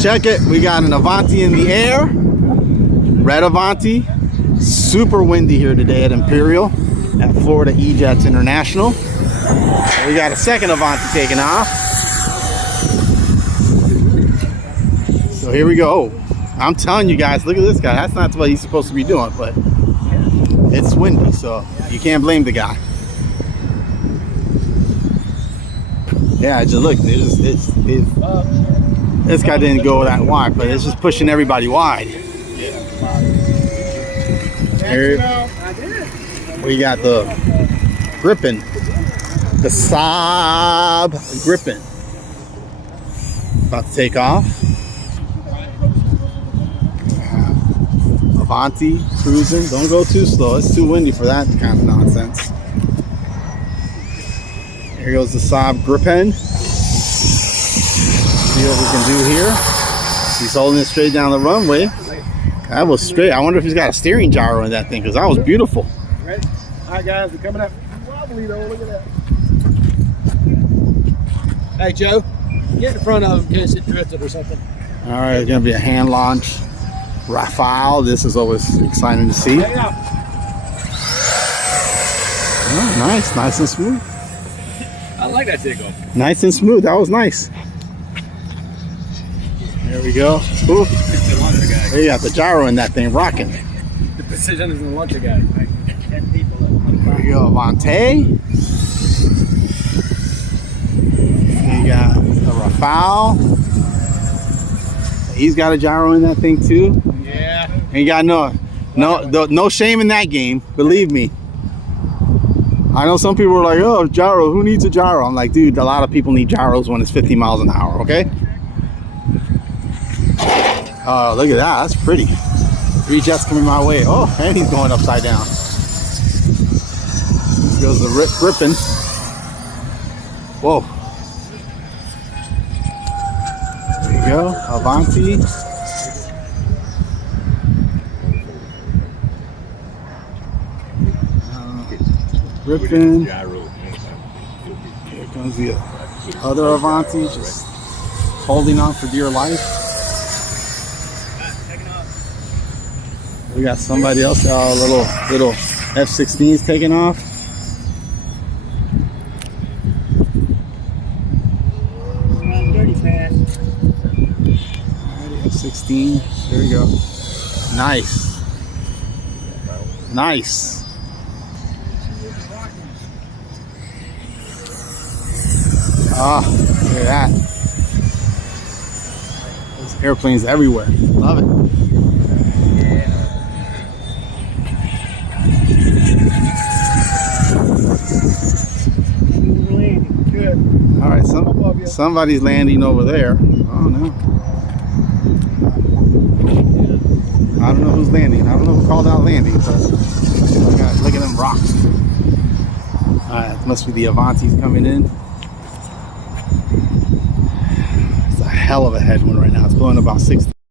check it. We got an Avanti in the air. Red Avanti. Super windy here today at Imperial at Florida E-Jets International. We got a second Avanti taking off. So here we go. I'm telling you guys, look at this guy. That's not what he's supposed to be doing, but it's windy, so you can't blame the guy. Yeah, just look. This guy didn't go that wide, but it's just pushing everybody wide. Here we got the Grippen, the Saab Grippen, about to take off. Avanti cruising. Don't go too slow. It's too windy for that kind of nonsense. Here goes the Saab Grippen. See what we can do here. He's holding it straight down the runway. That was straight. I wonder if he's got a steering gyro in that thing, because that was beautiful. Ready? All right, guys, we're coming up. Wobbly though. Look at that. Hey, Joe, get in front of him in case it drifted or something. All right, it's gonna be a hand launch Rafale. This is always exciting to see. Oh, nice and smooth. I like that takeoff. Nice and smooth. That was nice. There we go. Ooh. There you got the gyro in that thing rocking. The precision is in the launcher guy. There we go, Avanti. You got the Rafale. He's got a gyro in that thing too. Yeah. Ain't got no shame in that game. Believe me. I know some people are like, oh, gyro, who needs a gyro? I'm like, dude, a lot of people need gyros when it's 50 miles an hour, okay? Oh, look at that. That's pretty. 3 jets coming my way. Oh, and he's going upside down. Here goes the Grippen. Whoa. There you go. Avanti. Grippen. Here comes the other Avanti, just holding on for dear life. We got somebody else, little F-16s taking off. Dirty fast. Alrighty, F-16. There we go. Nice. Nice. Ah, look at that. There's airplanes everywhere. Love it. Good. All right, somebody's landing over there. Oh no. I don't know who's landing. I don't know who called out landing, but look at them rocks. All right, it must be the Avantis coming in. It's a hell of a headwind right now. It's blowing about 60.